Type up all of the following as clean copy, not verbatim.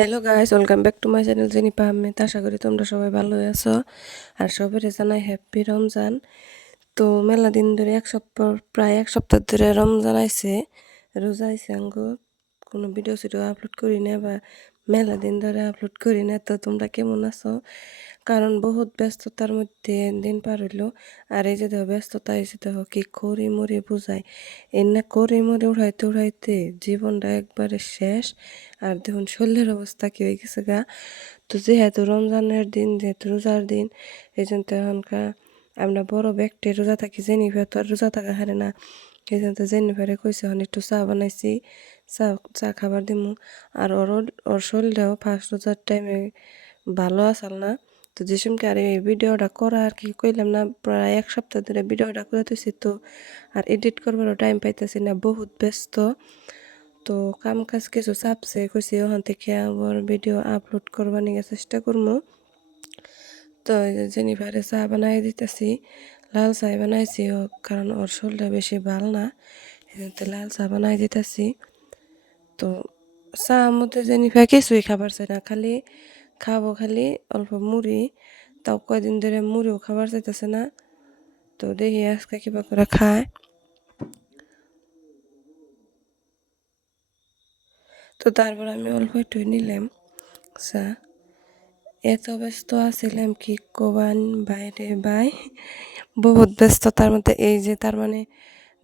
Hello guys, welcome back to my channel Jenipa Ahmed. আশা করি তোমরা সবাই ভালো আছো। আর সবাই জানাই হ্যাপি রমজান। তো মেলা দিন ধরে প্রায় এক সপ্তাহ ধরে রমজান আইছে, রোজা আইছে আঙ্গো। কোনো ভিডিও আপলোড করি না বা মেলা দিন ধরে আপলোড করি না। তো তোমরা কেমন আছো? কারণ বহুত ব্যস্ততার মধ্যে দিন পার হইলো। আর এই যে দেখো ব্যস্ততা এসে দেখো কি করি মরি বুঝাই, এনে করি মরি উড়াইতে জীবনটা একবারে শেষ। আর দেখুন শরীরের অবস্থা কি হয়ে গেছে গা। তো যেহেতু রমজানের দিন, যেহেতু রোজার দিন, এই জন্য তো এখনকার আমরা বড় ব্যক্তি রোজা থাকি, জেনিফার তো আর রোজা থাকা হারে না। এই জন্য তো জেনিফারে কইছে এখন একটু চা বানাইছি, চা চা খাবার দিমু। আর ওর শরীরটাও ফার্স্ট রোজার টাইমে ভালো আসাল না। তো যে সময়কে আর এই ভিডিওটা করা আর কি কইলাম না, প্রায় এক সপ্তাহ ধরে ভিডিওটা করে তুইছি। তো আর এডিট করবারও টাইম পাইতেছি না, বহুত ব্যস্ত। তো কাম কাজ কিছু চাপছে, কইছি ওখান থেকে আবার ভিডিও আপলোড করবার নিয়ে চেষ্টা করবো। তো জেনিফারে চা বানাই দিতেছি, লাল চা বানাইছি কারণ ওর শরীরটা বেশি ভাল না, এজন্য লাল চা বানাই দিতেছি। তো চা মধ্যে জেনিফা কিছুই খাবার চাই না, খালি খালি অল্প মুড়ি। তাও কয়দিন ধরে মুড়িও খাবার চাইতেছে না। তো দেখি আজকে কিবা করে খায়। তো তারপর আমি অল্প একটু নিলাম চা। এত ব্যস্ত আছিলাম কি কবান বাইরে বাই, বহুত ব্যস্ততার মধ্যে। এই যে তার মানে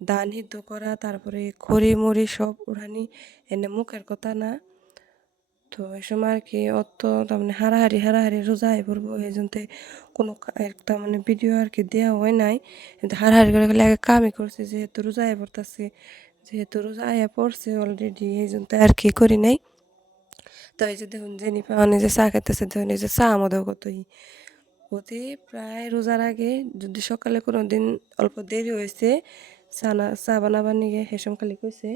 ধান সিদ্ধ করা, তারপরে খড়ি মুড়ি সব উড়ানি, এনে মুখের কথা না। তো এই সময় আর কি অত তার মানে হারাহারি রোজা হয়ে পড়বো, এই জন্য কোনো একটা মানে ভিডিও আর কি দেওয়া হয় নাই। কিন্তু হারাহারি করে খালি আগে কামই করছে, যেহেতু রোজা হয়ে পড়তেছে, যেহেতু রোজা আয়া পড়ছে অলরেডি, এই জন্য আর কি করি নাই। তো এই যে দেখুন জেনিফা অনেক যে চা খাইতেছে, দেখুন এই যে চা আমাদের কতই অতি প্রায় রোজার আগে যদি সকালে কোনো দিন অল্প দেরি হয়েছে চা বানাবার নিয়ে, হেসম খালি কইছে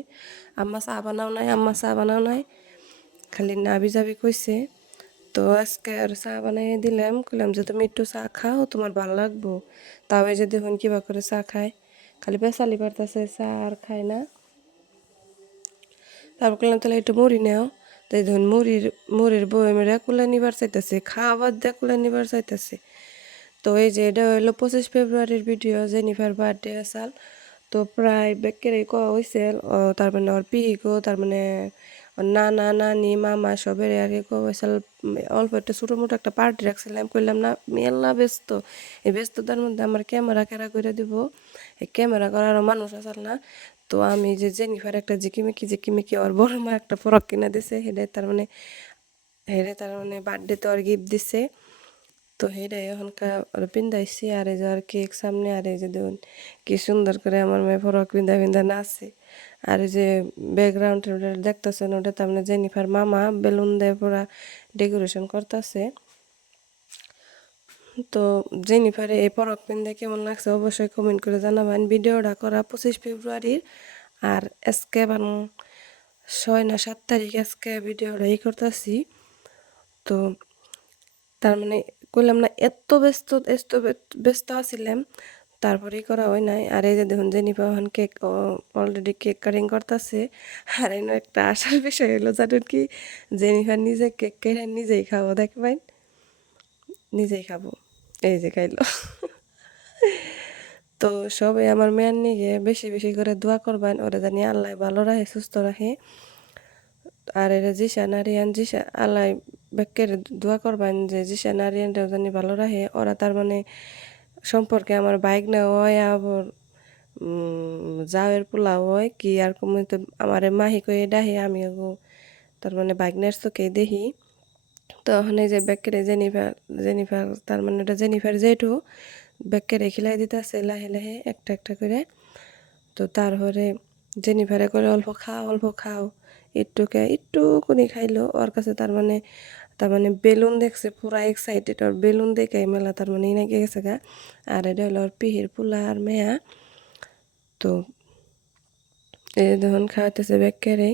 আম্মা চা বানাও নাই, আম্মা চা বানাও নাই, খালি নাবি যাবি কইছে। তো আজকে আর চা বানাই দিলাম, কইলাম যে তুমি একটু চা খাও, তোমার ভালো লাগবো। তাও এই যে দেখুন কিবা করে চা খায়, খালি পেঁচালি পারতেছে, চা আর খায় না। তারপর করলাম তাহলে একটু মুড়ি নেও। তাই ধরুন মুড়ির বয়মেরা কুলে নিবার চাইতেছে, খাবার দিয়ে কুলে নিবার চাইতেছে। তো এই যে এটা হইলো 25 ফেব্রুয়ারির ভিডিও, জেনিফার বার্থডে আসাল। তো প্রায় বেকেরে কওয়া হয়েছে, তার মানে ওর পিহিকো, তার মানে ওর নানা নানি মামা সবের আর কি কওয়া হয়েছিল। অল্প একটা ছোটো মোটো একটা পার্টি রাখছিলাম, করলাম না মেলা ব্যস্ত। এই ব্যস্ততার মধ্যে আমার ক্যামেরা কেরা করে দিব, এই ক্যামেরা করারও মানুষ আসল না। তো আমি যে জেনিফার একটা জিকিমিকি ওর বড় মা একটা ফরক কিনে দিছে, হেডে তার মানে বার্থডেতে ওর গিফট দিছে। তো হেডে এখনকার পিন্দাইছি, আর এই যে আর কেক সামনে, আর এই যে দেখুন কি সুন্দর করে আমার মেয়ে ফরক পিন্দা নাচে। আর এই যে ব্যাকগ্রাউন্ডে দেখতেছেন, ওটা তার মানে জেনিফার মামা বেলুন দিয়ে পুরা ডেকোরেশন করতেছে। তো জেনিফারে এই ফরক পিন্দে কেমন লাগছে অবশ্যই কমেন্ট করে জানাবেন। ভিডিওটা করা 25 ফেব্রুয়ারির, আর আজকে 6 না 7 তারিখ আজকে ভিডিওটা করতেছি। তো তার মানে কইলাম না এত ব্যস্ত আছিলাম, তারপরেই করা হয় নাই। আর এই যে দেখুন জেনিফা এখন কেক অলরেডি কেক কাটিং করতেছে। আর এনে একটা আসার বিষয় হলো জানেন কি, জেনিফা নিজে কেক কেটে নিজেই খাবো, দেখবেন নিজেই খাবো, এই যে খাইলো। তো সবাই আমার মেয়ের নিয়ে বেশি বেশি করে দোয়া করবেন, ওরা জানি আল্লাহ ভালো রাখে সুস্থ রাখে। আর এরা জিশা আল্লাহ বেকের দোয়া করবেন যে জিশা নারিয়ানটাও জানি ভালো রাখে। ওরা তার মানে সম্পর্কে আমার বাইক না হয়, আবার জাওয়ের পোলা হয় কি আর কমে। তো আমার মাহি কয়ে ডাহে, আমি তার মানে বাইকনের চোখে দেখি। তো ওখানে যে বেকেরে জেনিফার তার মানে ওটা জেনিফার জেঠু বেকেরে খিলাই দিতেছে লাহে লাহে একটা একটা করে। তো তারপরে জেনিফারে করে অল্প খাও, একটু করে খাইলো। ওর কাছে তার মানে বেলুন দেখছে, পুরা এক্সাইটেড, ওর বেলুন দেখে মেলা তার মানে ইনাকে গেছে গা। আর এটা হলো ওর পিহির পোলা আর মেয়া। তো এই যে দেখুন খাওয়াইতেছে বেকেরে,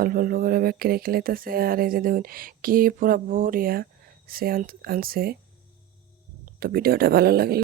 অল্প করে বেকেরে খেলাইতেছে। আর এই যে দেখুন কি পুরা বড়িয়া সে আনছে। তো ভিডিওটা ভালো লাগলে